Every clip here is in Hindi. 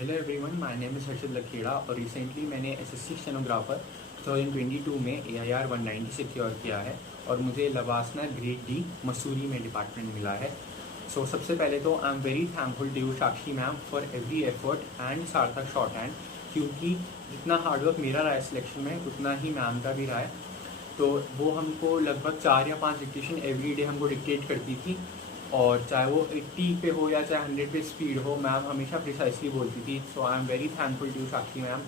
Hello everyone, my name is Harshad Lakhera और रिसेंटली मैंने एसएससी स्टेनोग्राफर 2022 में AIR 190 सिक्योर किया है और मुझे लवासना ग्रेड डी मसूरी में डिपार्टमेंट मिला है। सो सबसे पहले तो I am very thankful to you Sakshi ma'am for every effort and Sarthak shorthand, क्योंकि जितना हार्डवर्क मेरा रहा है सिलेक्शन में उतना ही मैम का भी रहा है। तो वो हमको लगभग 4 या 5 डिक्टेशन एवरी डे हमको डिक्टेट करती थी, और चाहे वो 80 पे हो या चाहे 100 पे स्पीड हो, मैम हमेशा प्रिसाइसली बोलती थी। So I am very thankful to Sakshi ma'am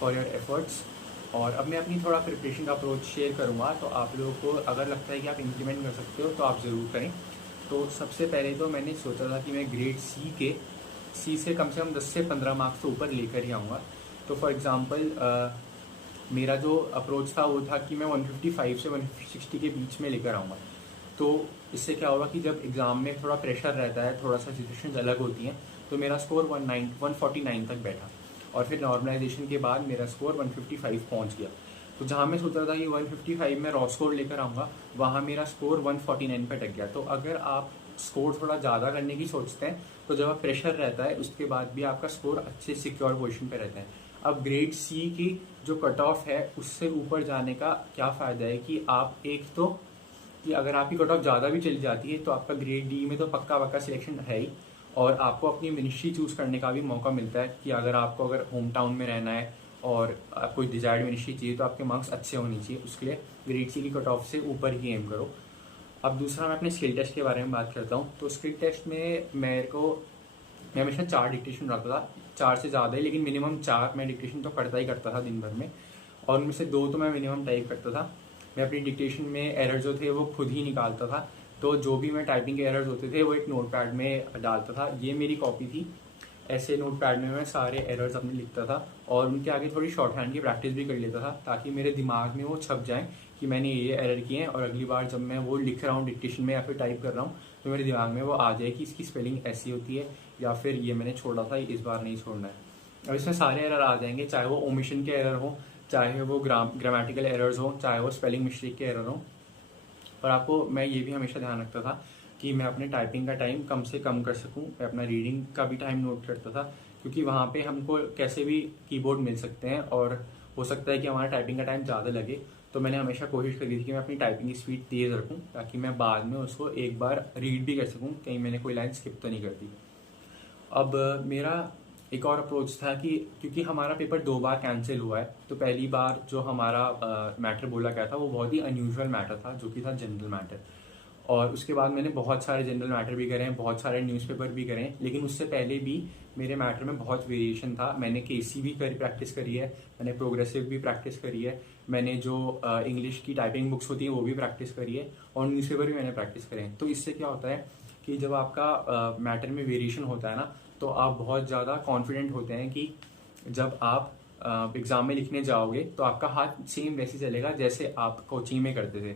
for your efforts. और अब मैं अपनी थोड़ा प्रिपरेशन का अप्रोच शेयर करूँगा, तो आप लोगों को अगर लगता है कि आप इम्प्लीमेंट कर सकते हो तो आप ज़रूर करें। तो सबसे पहले तो मैंने सोचा था कि मैं ग्रेड सी से कम 10 से 15 मार्क्स तो ऊपर लेकर ही आऊँगा। तो फॉर एग्ज़ाम्पल मेरा जो अप्रोच था वो था कि मैं 155 से 160 के बीच में लेकर आऊँगा। तो इससे क्या होगा कि जब एग्ज़ाम में थोड़ा प्रेशर रहता है, थोड़ा सा सिचुएशंस अलग होती हैं, तो मेरा स्कोर 149 तक बैठा और फिर नॉर्मलाइजेशन के बाद मेरा स्कोर 155 पहुंच गया। तो जहां मैं सोच रहा था कि 155 में रॉ स्कोर लेकर आऊँगा, वहां मेरा स्कोर 149 पे अटक गया। तो अगर आप स्कोर थोड़ा ज़्यादा करने की सोचते हैं तो जब आप प्रेशर रहता है उसके बाद भी आपका स्कोर अच्छे सिक्योर पोजिशन पे रहता है। अब ग्रेड सी की जो कट ऑफ है उससे ऊपर जाने का क्या फ़ायदा है कि आप एक तो कि अगर आपकी कट ऑफ ज़्यादा भी चली जाती है तो आपका ग्रेड डी में तो पक्का पक्का सिलेक्शन है ही, और आपको अपनी मिनिस्ट्री चूज़ करने का भी मौका मिलता है कि अगर होम टाउन में रहना है और कोई डिजायर्ड मिनिस्ट्री चाहिए तो आपके मार्क्स अच्छे होने चाहिए। उसके लिए ग्रेड सी की कट ऑफ से ऊपर ही एम करो। अब दूसरा मैं अपने स्किल टेस्ट के बारे में बात करता हूँ। तो स्किल टेस्ट में मैं हमेशा 4 डिक्टेशन रहता था, 4 से ज़्यादा ही, लेकिन मिनिमम 4 मैं डिक्टेशन तो करता ही करता था दिन भर में, और उनमें से 2 तो मैं मिनिमम टाइप करता था। मैं अपनी डिक्टेशन में एरर जो थे वो खुद ही निकालता था। तो जो भी मैं टाइपिंग के एरर्स होते थे वो एक नोटपैड में डालता था। ये मेरी कॉपी थी। ऐसे नोटपैड में मैं सारे एरर्स अपने लिखता था और उनके आगे थोड़ी शॉर्ट हैंड की प्रैक्टिस भी कर लेता था, ताकि मेरे दिमाग में वो छप जाए कि मैंने ये एरर किए हैं, और अगली बार जब मैं वो लिख रहा हूँ डिक्टेशन में या फिर टाइप कर रहा हूँ तो मेरे दिमाग में वो आ जाए कि इसकी स्पेलिंग ऐसी होती है, या फिर ये मैंने छोड़ा था इस बार नहीं छोड़ना है। अब इसमें सारे एरर आ जाएंगे, चाहे वो ओमिशन के एरर हो, चाहे वो ग्रामेटिकल एरर्स हो, चाहे वो स्पेलिंग मिस्टेक के एरर हो। और आपको मैं ये भी हमेशा ध्यान रखता था कि मैं अपने टाइपिंग का टाइम कम से कम कर सकूं। मैं अपना रीडिंग का भी टाइम नोट करता था, क्योंकि वहाँ पे हमको कैसे भी कीबोर्ड मिल सकते हैं और हो सकता है कि हमारा टाइपिंग का टाइम ज़्यादा लगे। तो मैंने हमेशा कोशिश करी थी कि मैं अपनी टाइपिंग की स्पीड तेज़ रखूँ, ताकि मैं बाद में उसको एक बार रीड भी कर सकूँ, कहीं मैंने कोई लाइन स्किप तो नहीं कर दी। अब मेरा एक और अप्रोच था कि क्योंकि हमारा पेपर 2 बार कैंसिल हुआ है, तो पहली बार जो हमारा मैटर बोला गया था वो बहुत ही अनयूजुअल मैटर था, जो कि था जनरल मैटर। और उसके बाद मैंने बहुत सारे जनरल मैटर भी करे हैं, बहुत सारे न्यूज़पेपर भी करे हैं, लेकिन उससे पहले भी मेरे मैटर में बहुत वेरिएशन था। मैंने केसी भी प्रैक्टिस करी है, मैंने प्रोग्रेसिव भी प्रैक्टिस करी है, मैंने जो इंग्लिश की टाइपिंग बुक्स होती है वो भी प्रैक्टिस करी है, और न्यूज़पेपर भी मैंने प्रैक्टिस करे हैं। तो इससे क्या होता है कि जब आपका मैटर में वेरिएशन होता है ना, तो आप बहुत ज़्यादा कॉन्फिडेंट होते हैं कि जब आप एग्ज़ाम में लिखने जाओगे तो आपका हाथ सेम वैसे चलेगा जैसे आप कोचिंग में करते थे।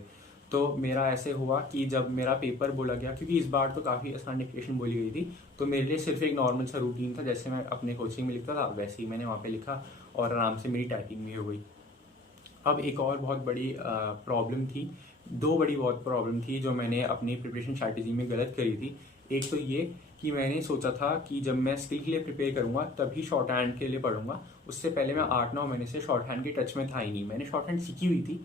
तो मेरा ऐसे हुआ कि जब मेरा पेपर बोला गया, क्योंकि इस बार तो काफ़ी आसान डिक्टेशन बोली गई थी, तो मेरे लिए सिर्फ एक नॉर्मल सा रूटीन था, जैसे मैं अपने कोचिंग में लिखता था वैसे ही मैंने वहाँ पे लिखा और आराम से मेरी टाइपिंग भी हो गई। अब एक और बहुत बड़ी प्रॉब्लम थी, 2 बड़ी बहुत प्रॉब्लम थी जो मैंने अपनी प्रिपरेशन स्ट्रैटेजी में गलत करी थी। एक तो ये कि मैंने सोचा था कि जब मैं स्किल के लिए प्रिपेयर करूंगा तभी शॉर्ट हैंड के लिए पढ़ूंगा। उससे पहले मैं 8-9 महीने से शॉर्ट हैंड के टच में था ही नहीं। मैंने शॉर्ट हैंड सीखी हुई थी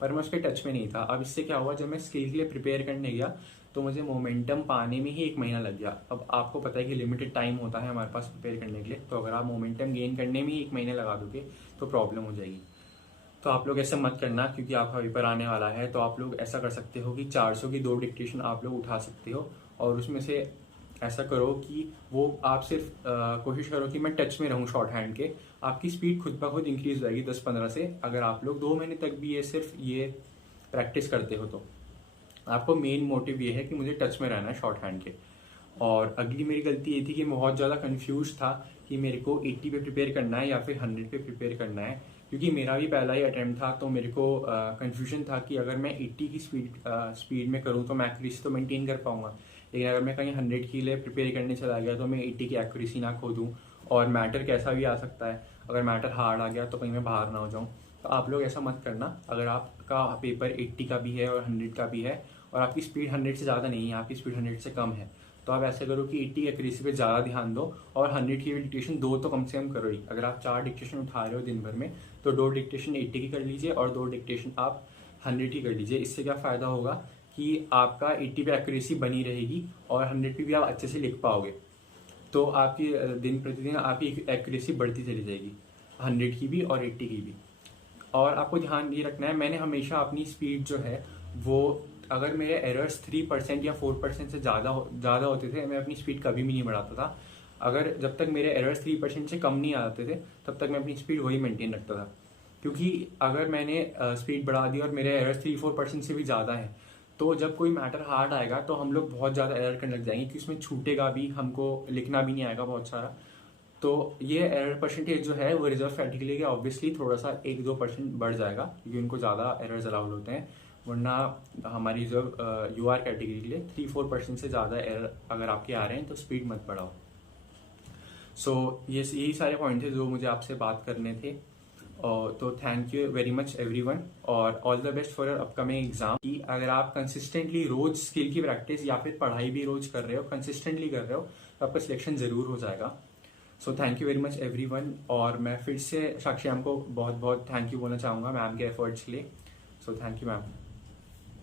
पर मैं उसके टच में नहीं था। अब इससे क्या हुआ, जब मैं स्किल के लिए प्रिपेयर करने गया तो मुझे मोमेंटम पाने में ही 1 महीना लग गया। अब आपको पता है कि लिमिटेड टाइम होता है हमारे पास प्रिपेयर करने के लिए, तो अगर आप मोमेंटम गेन करने में ही 1 महीने लगा दोगे तो प्रॉब्लम हो जाएगी। तो आप लोग ऐसा मत करना, क्योंकि आपका पेपर आने वाला है। तो आप लोग ऐसा कर सकते हो कि 400 की 2 डिक्टेशन आप लोग उठा सकते हो, और उसमें से ऐसा करो कि वो आप सिर्फ कोशिश करो कि मैं टच में रहूं शॉर्ट हैंड के। आपकी स्पीड खुद ब खुद इंक्रीज हो जाएगी 10-15 से, अगर आप लोग 2 महीने तक भी ये प्रैक्टिस करते हो तो। आपको मेन मोटिव ये है कि मुझे टच में रहना है शॉर्ट हैंड के। और अगली मेरी गलती ये थी कि मैं बहुत ज़्यादा कंफ्यूज था कि मेरे को 80 पे प्रिपेयर करना है या फिर 100 पे प्रिपेयर करना है, क्योंकि मेरा भी पहला ही अटेम्प्ट था। तो मेरे को कंफ्यूजन था कि अगर मैं 80 की स्पीड में करूँ तो मैं एक्यूरेसी तो मेंटेन कर पाऊंगा, लेकिन अगर मैं कहीं 100 के लिए प्रिपेयर करने चला गया तो मैं 80 की एक्यूरेसी ना खो दूँ, और मैटर कैसा भी आ सकता है, अगर मैटर हार्ड आ गया तो कहीं मैं बाहर ना हो जाऊँ। तो आप लोग ऐसा मत करना। अगर आपका पेपर 80 का भी है और 100 का भी है और आपकी स्पीड 100 से ज़्यादा नहीं है, आपकी स्पीड 100 से कम है, तो आप ऐसा करो कि 80 एक्यूरेसी पे ज़्यादा ध्यान दो और 100 की डिक्टेशन 2 तो कम से कम करो ही। अगर आप 4 डिक्टेशन उठा रहे हो दिन भर में तो 2 डिक्टेशन 80 की कर लीजिए और 2 डिक्टेशन आप 100 की कर लीजिए। इससे क्या फ़ायदा होगा कि आपका 80 पे एक्यूरेसी बनी रहेगी और 100 पे भी आप अच्छे से लिख पाओगे। तो आपकी दिन प्रतिदिन आपकी एक्यूरेसी बढ़ती चली जाएगी, 100 की भी और 80 की भी। और आपको ध्यान ये रखना है, मैंने हमेशा अपनी स्पीड जो है वो, अगर मेरे एरर्स 3% या 4% से ज़्यादा होते थे, मैं अपनी स्पीड कभी भी नहीं बढ़ाता था। अगर जब तक मेरे एरर्स 3% से कम नहीं आते थे तब तक मैं अपनी स्पीड वही मेंटेन रखता था। क्योंकि अगर मैंने स्पीड बढ़ा दी और मेरे एरर्स 3-4% से भी ज़्यादा है तो जब कोई मैटर हार्ड आएगा तो हम लोग बहुत ज़्यादा एरर करने लग जाएंगे कि उसमें छूटेगा भी, हमको लिखना भी नहीं आएगा बहुत सारा। तो ये एरर परसेंटेज जो है वो रिजर्व कैटेगरी के लिए ऑब्वियसली थोड़ा सा 1-2% बढ़ जाएगा क्योंकि उनको ज़्यादा एरर्स अलाउड होते हैं। वरना हमारी रिजर्व यूआर कैटेगरी के लिए 3-4% से ज़्यादा एरर अगर आपके आ रहे हैं तो स्पीड मत बढ़ाओ। सो यही सारे पॉइंट थे जो मुझे आपसे बात करने थे। तो thank you very much everyone और all the best for your upcoming exam. कि अगर आप कंसिस्टेंटली रोज स्किल की प्रैक्टिस या फिर पढ़ाई भी रोज कर रहे हो, कंसिस्टेंटली कर रहे हो, तो आपका सिलेक्शन जरूर हो जाएगा। So thank you very much everyone. और मैं फिर से साक्षी मैम को बहुत बहुत थैंक यू बोलना चाहूँगा मैम के एफर्ट्स के लिए। So thank you ma'am.